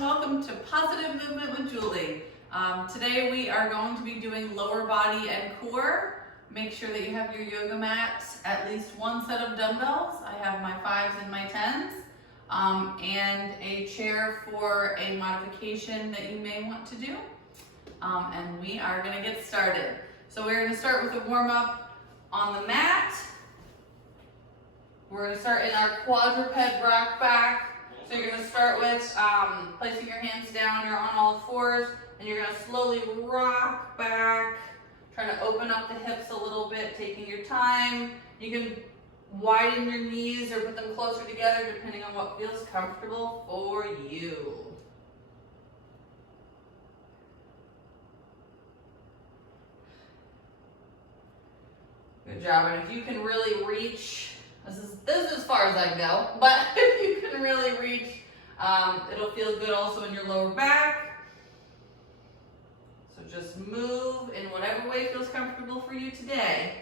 welcome to Positive Movement with Julie. Today we are going to be doing lower body and core. Make sure that you have your yoga mat, at least one set of dumbbells. I have my 5s and my 10s, and a chair for a modification that you may want to do. And we are going to get started. So we're going to start with a warm-up on the mat. We're going to start in our quadruped rock back. So you're going to start with placing your hands down, you're on all fours, and you're going to slowly rock back, trying to open up the hips a little bit, taking your time. You can widen your knees or put them closer together depending on what feels comfortable for you. Good job, and if you can really reach, this is as far as I go, but if you can really reach, it'll feel good also in your lower back. So just move in whatever way feels comfortable for you today.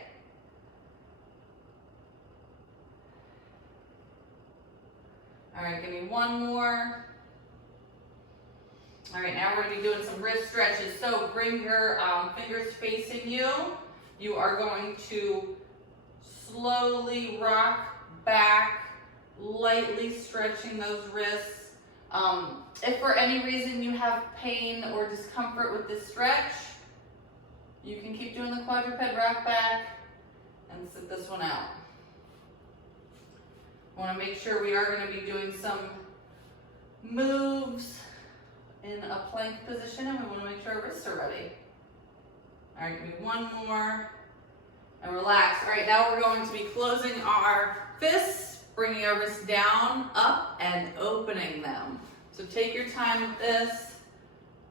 All right, give me one more. All right, now we're going to be doing some wrist stretches. So bring your fingers facing you. You are going to slowly rock back, lightly stretching those wrists. If for any reason you have pain or discomfort with this stretch, you can keep doing the quadruped rock back and sit this one out. I want to make sure we are going to be doing some moves in a plank position, and we want to make sure our wrists are ready. All right, give me one more. And relax. All right, now we're going to be closing our fists, bringing our wrists down, up, and opening them. So take your time with this.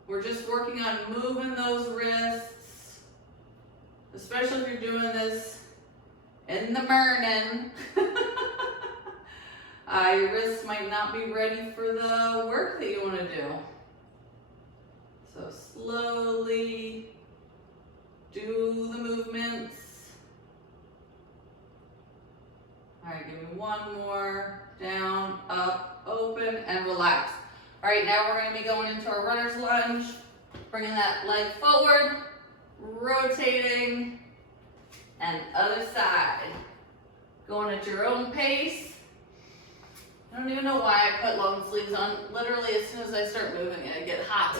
We're just working on moving those wrists, especially if you're doing this in the morning. Your wrists might not be ready for the work that you want to do. So slowly do the movements. All right, give me one more. Down, up, open, and relax. All right, now we're going to be going into our runner's lunge. Bringing that leg forward, rotating, and other side. Going at your own pace. I don't even know why I put long sleeves on. Literally, as soon as I start moving it, I get hot.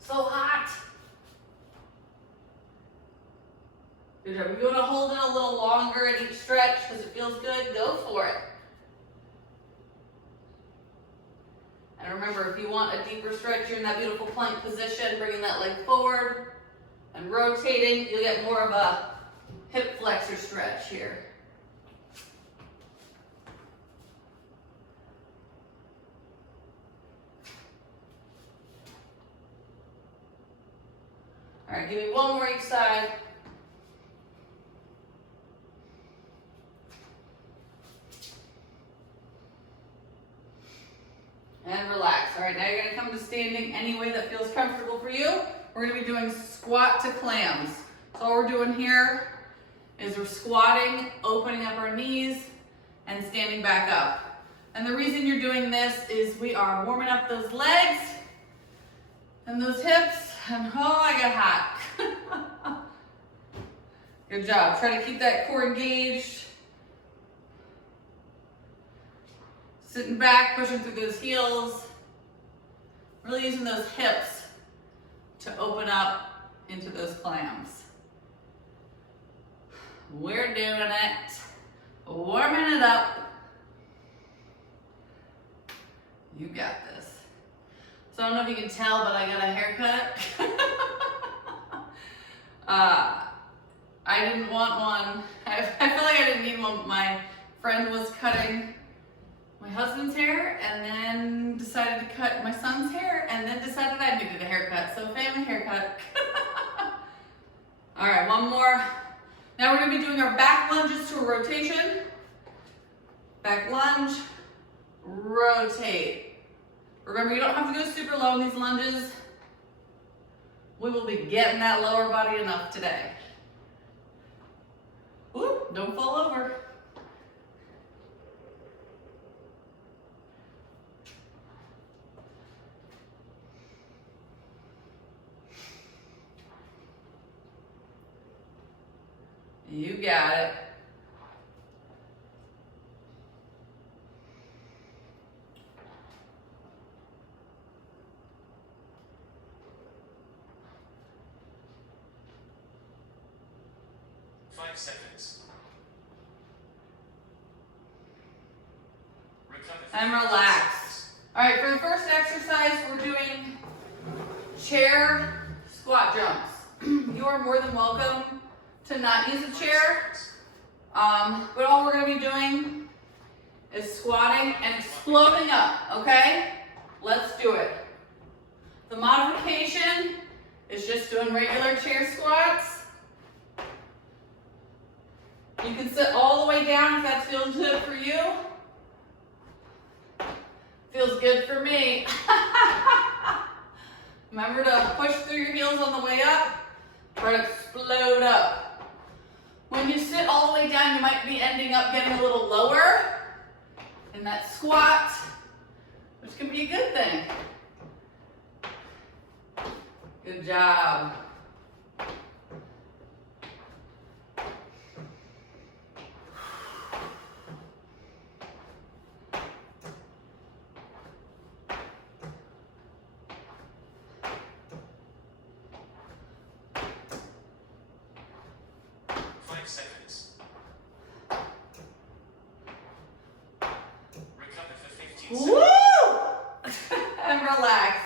So hot. Good job. If you want to hold it a little longer at each stretch because it feels good, go for it. And remember, if you want a deeper stretch, you're in that beautiful plank position, bringing that leg forward and rotating, you'll get more of a hip flexor stretch here. All right, give me one more each side. And relax. All right, now you're going to come to standing any way that feels comfortable for you. We're going to be doing squat to clams. So all we're doing here is we're squatting, opening up our knees, and standing back up. And the reason you're doing this is we are warming up those legs and those hips. And oh, I got hot. Good job. Try to keep that core engaged. Sitting back, pushing through those heels. Really using those hips to open up into those clams. We're doing it. Warming it up. You got this. So I don't know if you can tell, but I got a haircut. I didn't want one. I feel like I didn't need one. My friend was cutting my husband's hair and then decided to cut my son's hair and then decided I needed a haircut. So family haircut. All right, one more. Now we're going to be doing our back lunges to a rotation. Back lunge, rotate. Remember, you don't have to go super low in these lunges. We will be getting that lower body enough today. Whoop, don't fall over. You got it. Seconds. And relax. All right, for the first exercise, we're doing chair squat jumps. You are more than welcome to not use a chair, but all we're gonna be doing is squatting and exploding up, okay? Let's do it. The modification is just doing regular chair squats. You can sit all the way down if that feels good for you. Feels good for me. Remember to push through your heels on the way up. Try to explode up. When you sit all the way down, you might be ending up getting a little lower in that squat, which can be a good thing. Good job. 5 seconds. Recover for 15 seconds. Woo! And relax.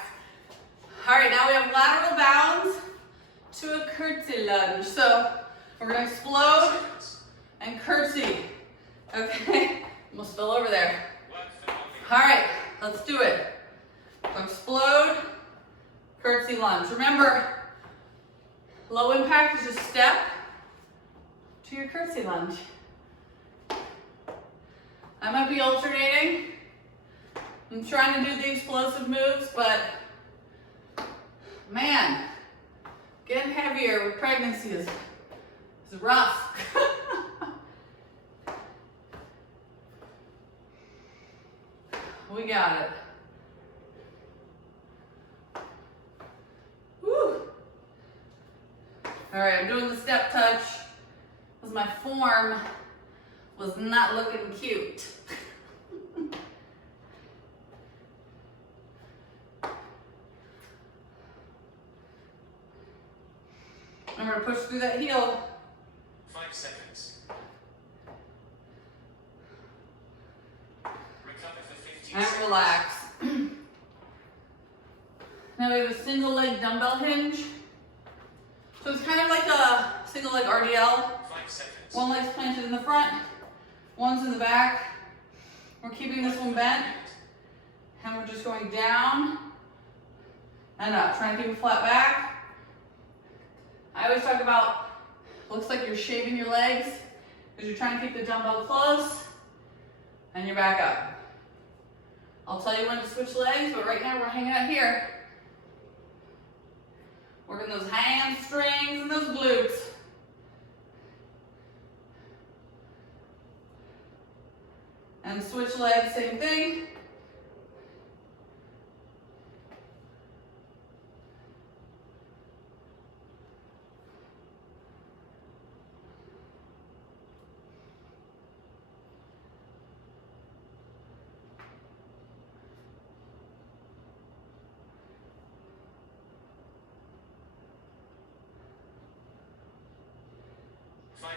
All right, now we have lateral bounds to a curtsy lunge. So we're gonna explode and curtsy. Okay, almost fell over there. All right, let's do it. So explode, curtsy lunge. Remember, low impact is just step to your curtsy lunge. I might be alternating. I'm trying to do the explosive moves, but man, getting heavier with pregnancy is rough. We got it. Woo. All right, I'm doing the step touch because my form was not looking cute. I'm gonna push through that heel. 5 seconds. Recover for 15 And seconds. relax. Now we have a single leg dumbbell hinge. So it's kind of like a single leg RDL. 5 seconds. One leg's planted in the front, one's in the back. We're keeping this one bent. And we're just going down and up, trying to keep a flat back. I always talk about, looks like you're shaving your legs because you're trying to keep the dumbbell close and you're back up. I'll tell you when to switch legs, but right now we're hanging out here. Working those hamstrings and those glutes. And switch legs, same thing.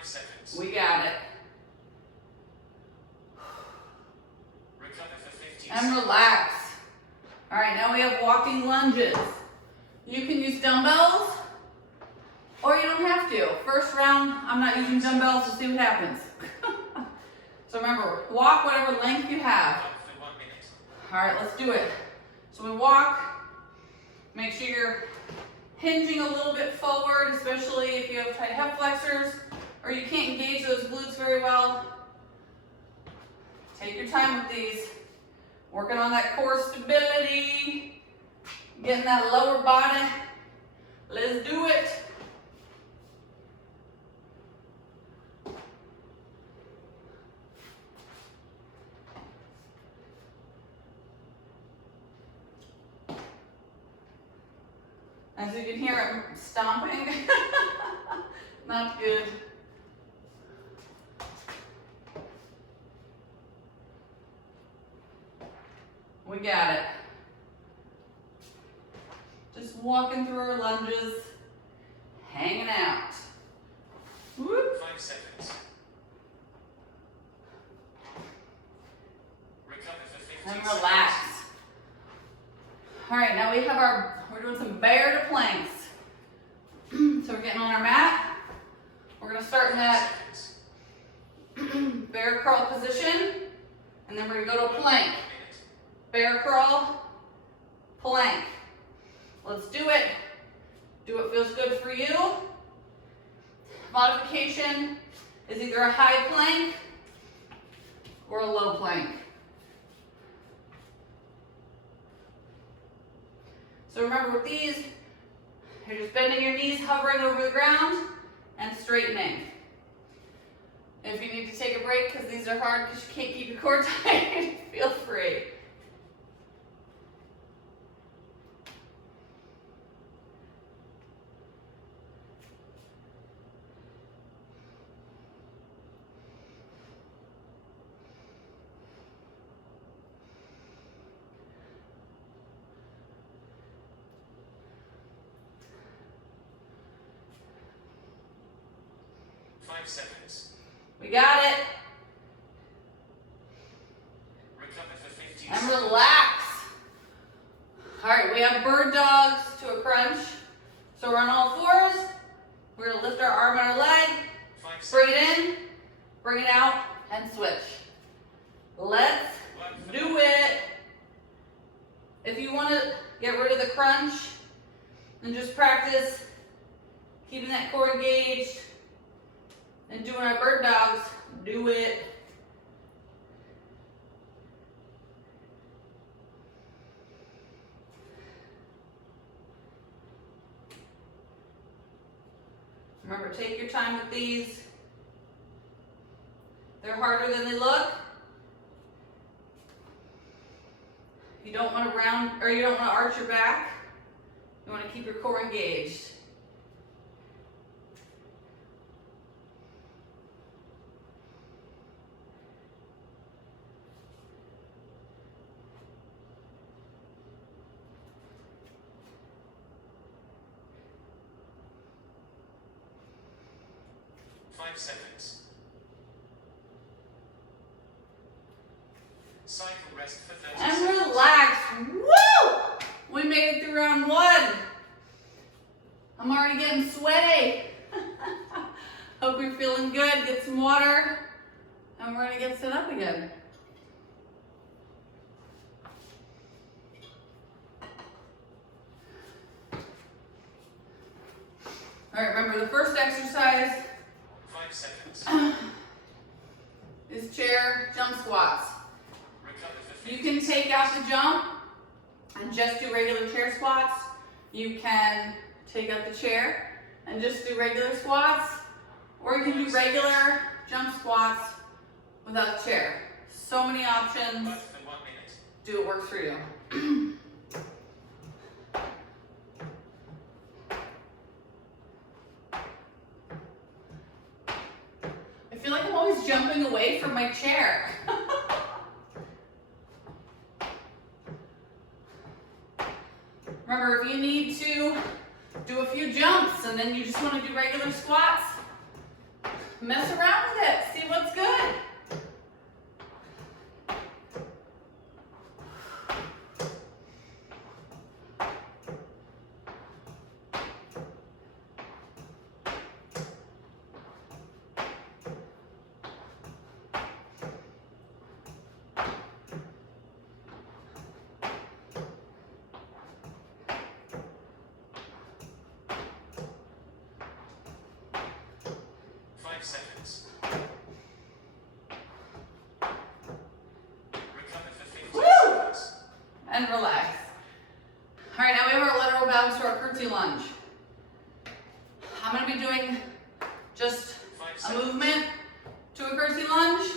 Seconds. We got it. Recover for 15 And seconds. relax. All right, now we have walking lunges. You can use dumbbells or you don't have to. First round, I'm not using dumbbells to see what happens. So remember, walk whatever length you have. Up for 1 minute. All right, let's do it. So we walk, make sure you're hinging a little bit forward, especially if you have tight hip flexors or you can't engage those glutes very well. Take your time with these. Working on that core stability, getting that lower body. Let's do it. As you can hear, I'm stomping. Not good. We got it. Just walking through our lunges, hanging out. Whoop. 5 seconds. Recover for 15 And seconds. relax. All right, now we have we're doing some bear to planks. So we're getting on our mat. We're gonna start in that bear crawl position, and then we're gonna go to a plank. Bear crawl, plank. Let's do it. Do what feels good for you. Modification is either a high plank or a low plank. So remember with these, you're just bending your knees, hovering over the ground, and straightening. If you need to take a break because these are hard because you can't keep your core tight, feel free. Seconds. We got it. Recover for 15 And seconds. relax. All right, we have bird dogs to a crunch. So we're on all fours. We're gonna lift our arm and our leg. 5 Bring seconds. it in, bring it out, and switch. Let's do it. If you want to get rid of the crunch, then just practice keeping that core engaged and doing our bird dogs. Do it. Remember, take your time with these. They're harder than they look. You don't want to round, or you don't want to arch your back. You want to keep your core engaged. Seconds. Cycle rest for 30 And seconds. relax. Woo! We made it through round one. I'm already getting sweaty. Hope you're feeling good. Get some water. And we're going to get set up again. All right, remember the first exercise 5 seconds. is chair jump squats. Recover for You 15 can take out the jump and just do regular chair squats. You can take out the chair and just do regular squats, or you can do regular jump squats without the chair. So many options. Less than 1 minute. Do what works for you. I feel like I'm always jumping away from my chair. Remember, if you need to do a few jumps and then you just want to do regular squats, mess around with it. See what's good. Seconds. Recover for 15 Woo! seconds. And relax. All right, now we have our lateral bounce to our curtsy lunge. I'm going to be doing just 5 a seconds. movement to a curtsy lunge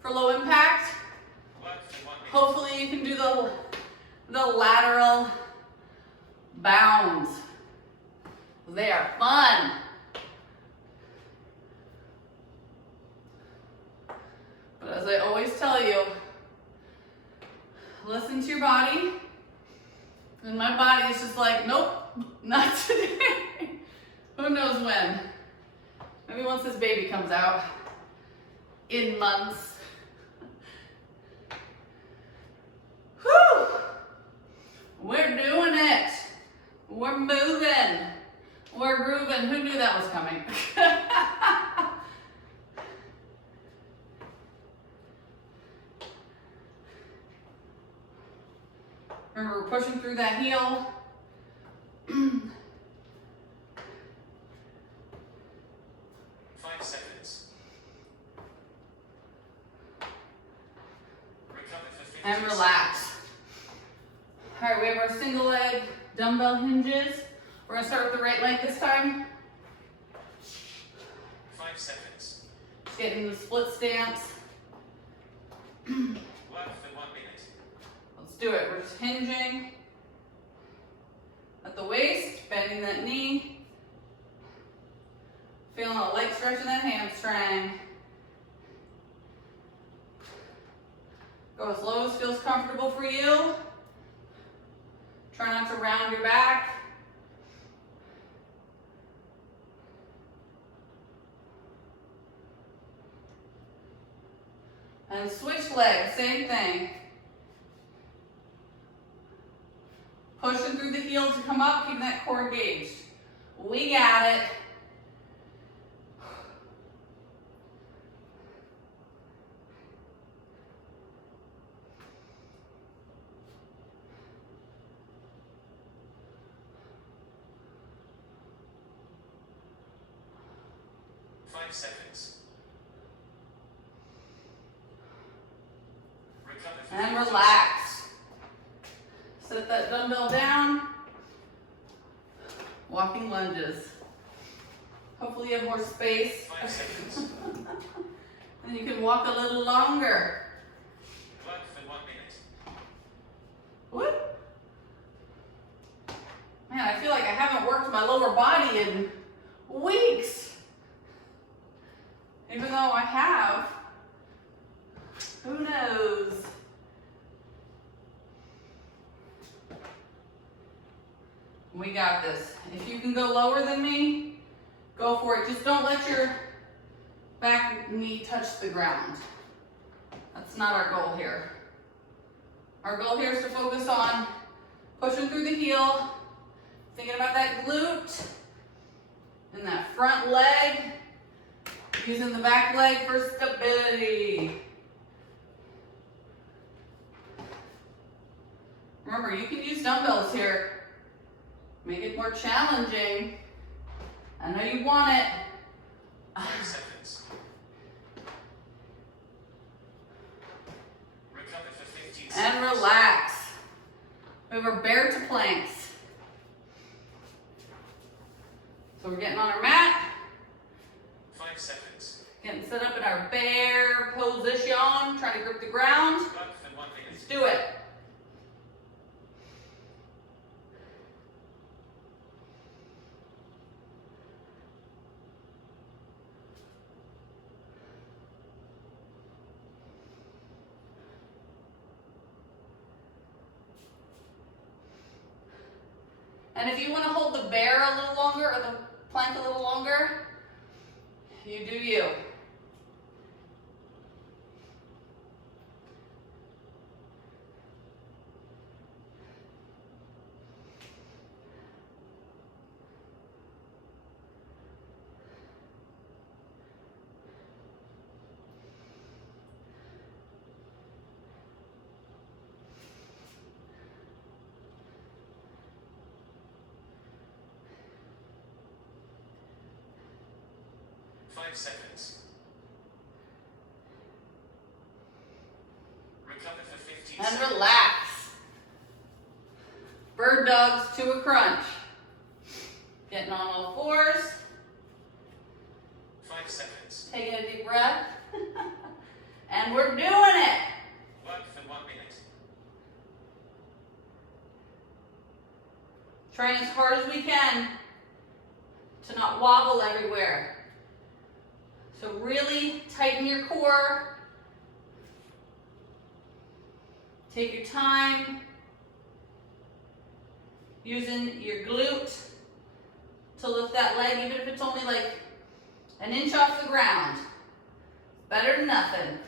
for low impact. Less than 1 minute. Hopefully you can do the lateral bounds. They are fun. But as I always tell you, listen to your body. And my body is just like, nope, not today. Who knows when? Maybe once this baby comes out. In months. Whew! We're doing it. We're moving. We're grooving. Who knew that was coming? Remember, we're pushing through that heel. 5 seconds. Recover for 15 And relax. All right, we have our single leg dumbbell hinges. We're gonna start with the right leg this time. 5 seconds. Just getting the split stance. Work for 1 minute. Let's do it. We're just hinging at the waist, bending that knee. Feeling a light stretch in that hamstring. Go as low as feels comfortable for you. Try not to round your back. And switch legs, same thing. Pushing through the heel to come up, keep that core engaged. We got it. Seconds. Recover for And 15 relax. Set that dumbbell down. Walking lunges. Hopefully you have more space. 5 seconds. And you can walk a little longer. Work for 1 minute. Whoop. Man, I feel like I haven't worked my lower body in weeks. Even though I have. Who knows? We got this. If you can go lower than me, go for it. Just don't let your back knee touch the ground. That's not our goal here. Our goal here is to focus on pushing through the heel, thinking about that glute and that front leg, using the back leg for stability. Remember, you can use dumbbells here. Make it more challenging. I know you want it. 5 seconds. Recover for 15 seconds. And relax. We have our bear to planks. So we're getting on our mat. 5 seconds. Getting set up in our bear position. Trying to grip the ground. Work for 1 minute. Let's do it. And if you want to hold the bear a little longer or the plank a little longer, you do you. Five seconds. Recover for 15 And seconds. relax. Bird dogs to a crunch. Getting on all fours. 5 seconds. Taking a deep breath. And we're doing it. Work for 1 minute. Trying as hard as we can to not wobble everywhere. So really tighten your core. Take your time using your glute to lift that leg, even if it's only like an inch off the ground. Better than nothing.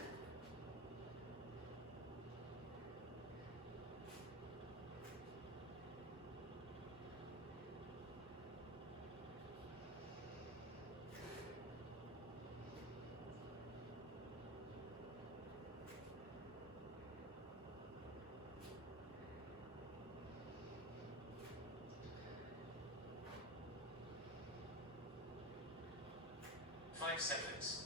Five seconds.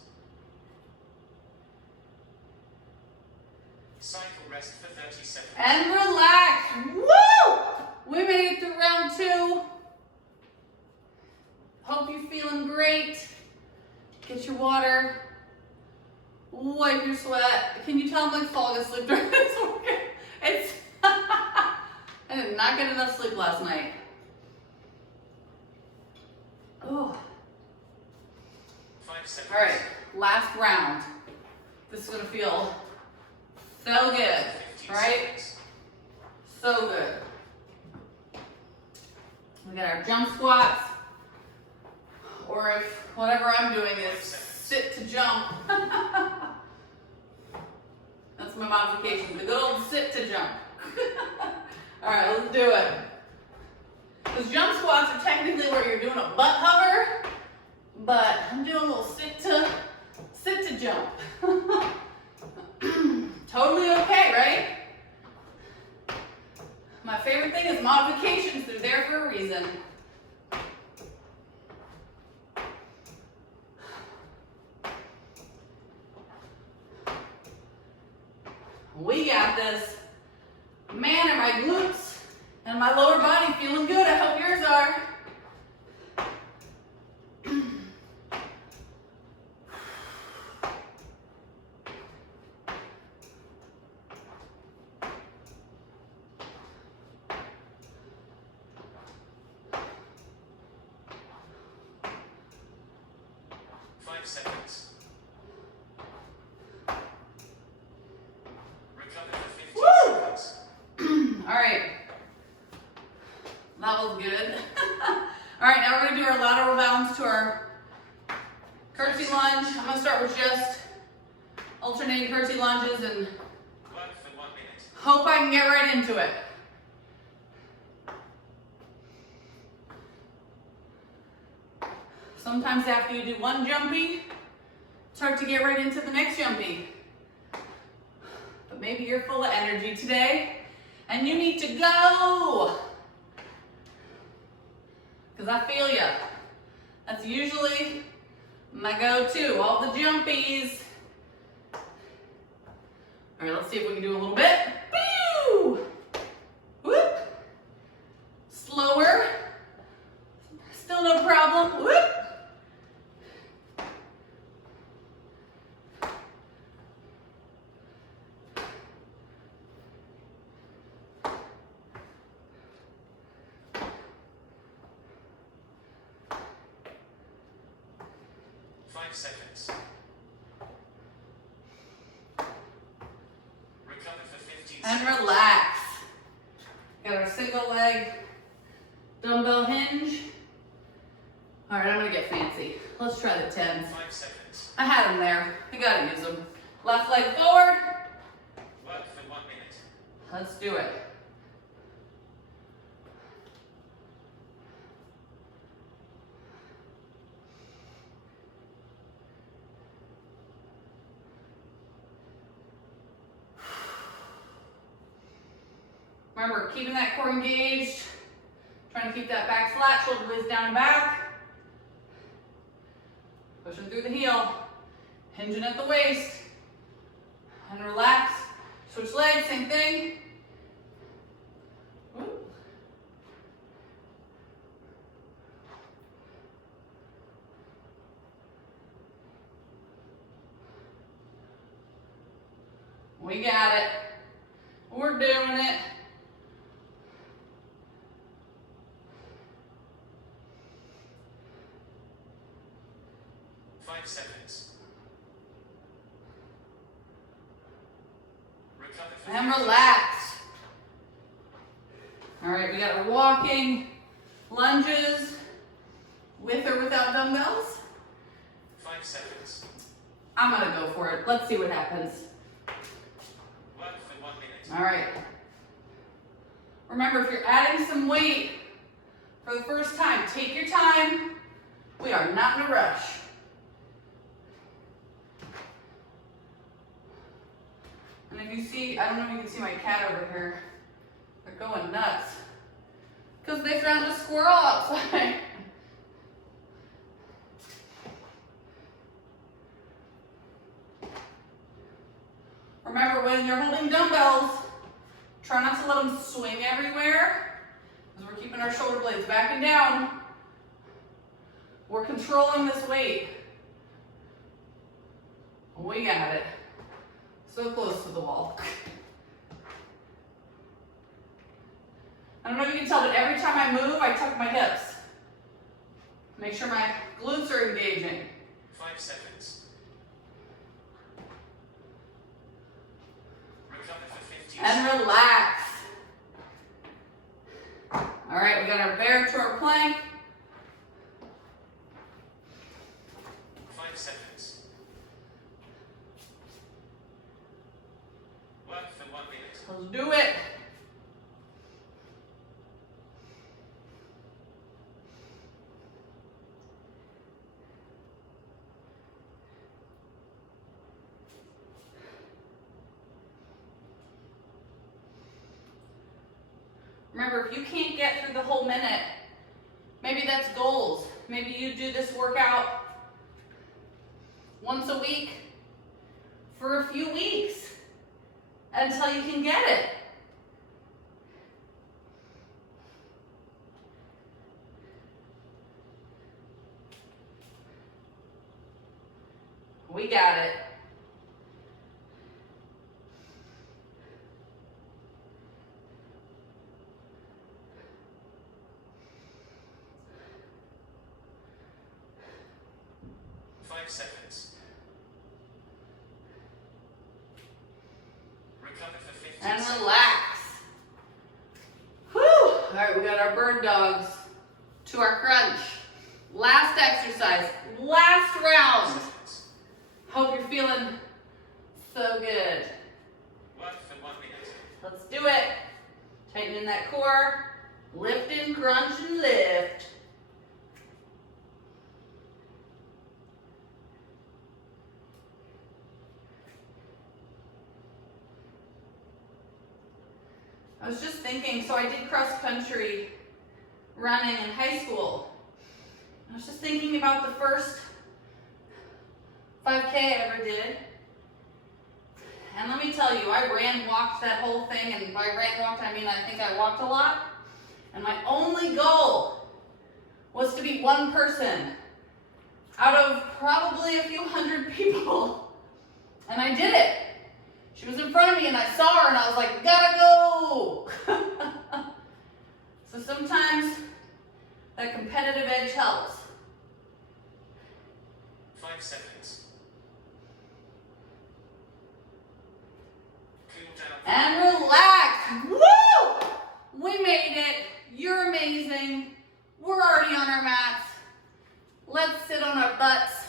Cycle rest for 30 seconds. And relax. Woo! We made it through round 2. Hope you're feeling great. Get your water. Wipe your sweat. Can you tell I'm like falling asleep during this workout? It's I did not get enough sleep last night. Oh. 5 seconds. All right, last round. This is gonna feel so good, 15 right? seconds. So good. We got our jump squats, or if whatever I'm doing is sit to jump. That's my modification, the good old sit to jump. All right, let's do it. Because jump squats are technically where you're doing a butt hover, but I'm doing a little sit to jump. Totally okay, right? My favorite thing is modifications. They're there for a reason. We got this. Man, are my glutes and my lower body feeling good. I hope yours are. Seconds. Recover for 15 Woo! seconds. All right. That was good. All right, now we're gonna do our lateral bounds to our curtsy lunge. I'm gonna start with just alternating curtsy lunges and Work for 1 minute. hope I can get right into it. Sometimes after you do one jumpy, it's hard to get right into the next jumpy. But maybe you're full of energy today and you need to go. Because I feel ya. That's usually my go-to, all the jumpies. All right, let's see if we can do a little bit. Pew! Whoop! Slower. Still no problem. Whoop! 5 seconds. Recover for 15 And seconds. relax. Got our single leg dumbbell hinge. All right, I'm gonna get fancy. Let's try the 10s. 5 seconds. I had them there. I gotta use them. Left leg forward. Work for 1 minute. Let's do it. Remember, keeping that core engaged. Trying to keep that back flat, shoulder blades down and back. Pushing through the heel. Hinging at the waist. And relax. Switch legs, same thing. Ooh. We got it. We're doing it. Seconds. Recover for And 15 relax. we got our walking lunges with or without dumbbells. 5 seconds. I'm gonna go for it. Let's see what happens. Work for 1 minute. All right. Remember, if you're adding some weight for the first time, take your time. We are not in a rush. And if you see, I don't know if you can see my cat over here. They're going nuts. Because they found a squirrel outside. Remember, when you're holding dumbbells, try not to let them swing everywhere, because we're keeping our shoulder blades back and down. We're controlling this weight. We got it. So close to the wall. I don't know if you can tell, but every time I move, I tuck my hips. Make sure my glutes are engaging. 5 seconds. Recover for 15 And seconds. relax. All right, we got our bear to our plank. 5 seconds. Work for 1 minute. Let's do it. Remember, if you can't get through the whole minute, maybe that's goals. Maybe you do this workout once a week for a few weeks until you can get it. We got it. Seconds. Recover for 15 And seconds. relax. Whew. All right, we got our bird dogs to our crunch. Last exercise, last round. Seconds. Hope you're feeling so good. Work for 1 minute. Let's do it. Tighten in that core. Lift and crunch and lift. I was just thinking, so I did cross country running in high school. I was just thinking about the first 5K I ever did. And let me tell you, I walked that whole thing, and by walked, I mean I think I walked a lot. And my only goal was to be one person out of probably a few hundred people. And I did it. She was in front of me and I saw her and I was like, gotta go. So sometimes that competitive edge helps. 5 seconds. Cool down. And relax. Woo! We made it. You're amazing. We're already on our mats. Let's sit on our butts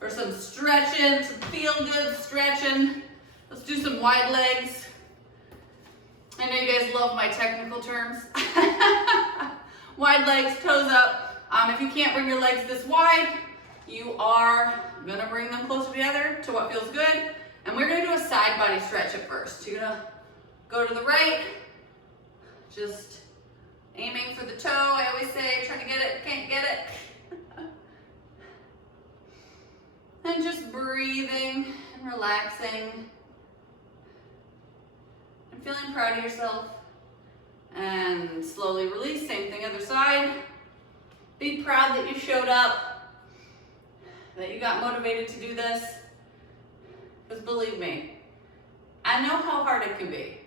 for some stretching, some feel-good stretching. Let's do some wide legs. I know you guys love my technical terms. Wide legs, toes up. If you can't bring your legs this wide, you are gonna bring them closer together to what feels good. And we're gonna do a side body stretch at first. You're gonna go to the right, just aiming for the toe. I always say, trying to get it, can't get it. And just breathing and relaxing. And feeling proud of yourself. And slowly release, same thing other side. Be proud that you showed up, that you got motivated to do this. Because believe me, I know how hard it can be.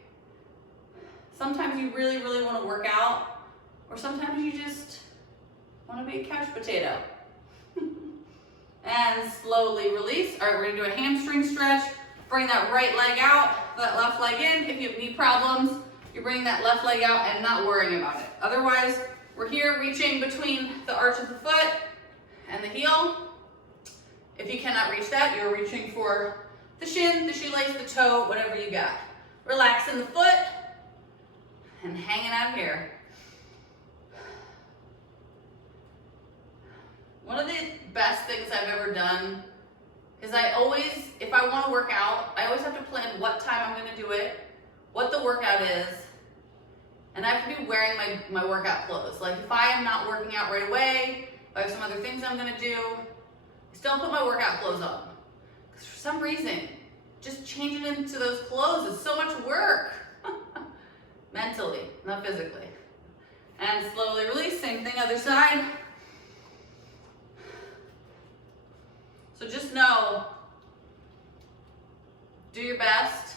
Sometimes you really, really want to work out, or sometimes you just want to be a couch potato. And slowly release. All right, we're gonna do a hamstring stretch. Bring that right leg out, that left leg in. If you have knee problems, you're bringing that left leg out and not worrying about it. Otherwise, we're here reaching between the arch of the foot and the heel. If you cannot reach that, you're reaching for the shin, the shoelace, the toe, whatever you got. Relaxing the foot and hanging out here. One of the best things I've ever done is if I want to work out, I always have to plan what time I'm going to do it, what the workout is, and I have to be wearing my workout clothes. Like if I am not working out right away, if I have some other things I'm going to do, I still put my workout clothes on. Because for some reason, just changing into those clothes is so much work. Mentally, not physically. And slowly release, same thing other side. So just know, do your best,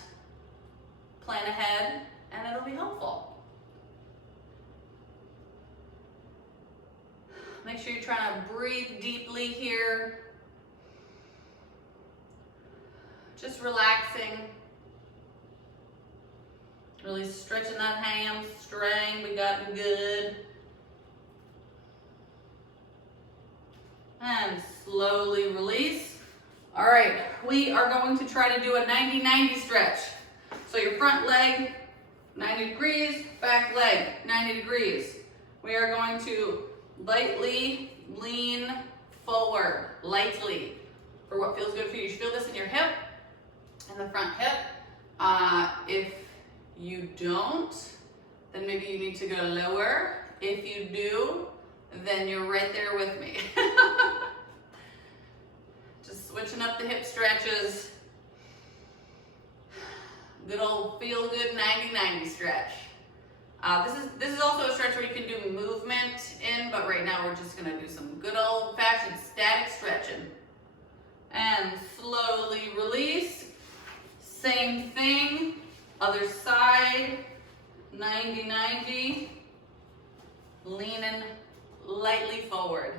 plan ahead, and it'll be helpful. Make sure you're trying to breathe deeply here. Just relaxing. Really stretching that hamstring. We got it good. And slowly release. All right, we are going to try to do a 90-90 stretch. So your front leg, 90 degrees, back leg, 90 degrees. We are going to lightly lean forward, lightly, for what feels good for you. You should feel this in your hip, in the front hip. If you don't, then maybe you need to go lower. If you do, then you're right there with me. Just switching up the hip stretches. Good old feel good 90-90 stretch. This is also a stretch where you can do movement in, but right now we're just gonna do some good old fashioned static stretching. And slowly release. Same thing, other side, 90-90, leaning lightly forward.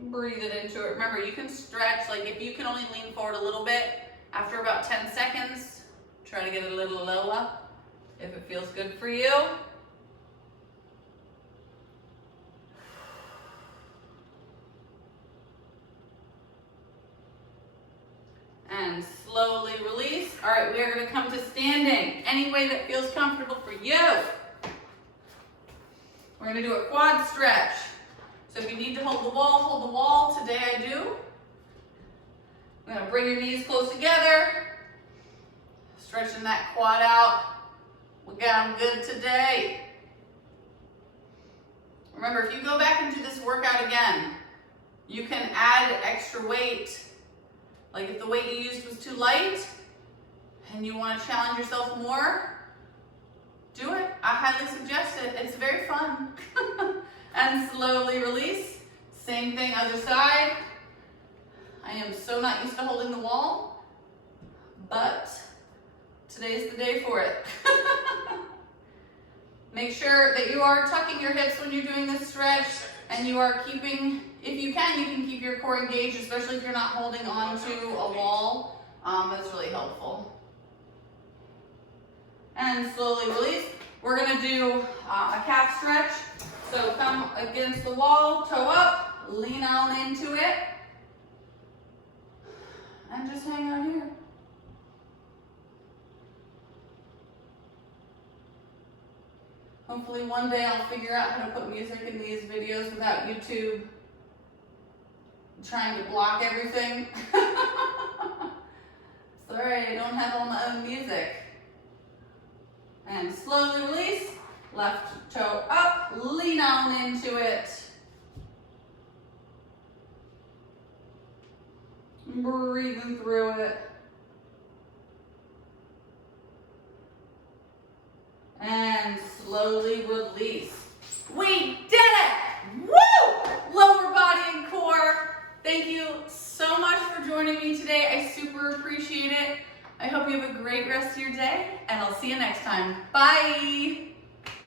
Breathe it into it. Remember, you can stretch, like if you can only lean forward a little bit, after about 10 seconds, try to get it a little lower if it feels good for you. And slowly release. All right, we are going to come to standing. Any way that feels comfortable for you. We're going to do a quad stretch. So if you need to hold the wall, hold the wall. Today I do. I'm going to bring your knees close together. Stretching that quad out. We got them good today. Remember, if you go back and do this workout again, you can add extra weight. Like if the weight you used was too light and you want to challenge yourself more, do it. I highly suggest it. It's very fun. And slowly release. Same thing, other side. I am so not used to holding the wall, but today's the day for it. Make sure that you are tucking your hips when you're doing this stretch, and you are keeping, if you can keep your core engaged, especially if you're not holding on to a wall. That's really helpful. And slowly release. We're gonna do a calf stretch. So come against the wall, toe up, lean on into it, and just hang out here. Hopefully one day I'll figure out how to put music in these videos without YouTube trying to block everything. Sorry, I don't have all my own music. And slowly release. Left toe up, lean on into it. Breathing through it. And slowly release. We did it! Woo! Lower body and core. Thank you so much for joining me today. I super appreciate it. I hope you have a great rest of your day, and I'll see you next time. Bye!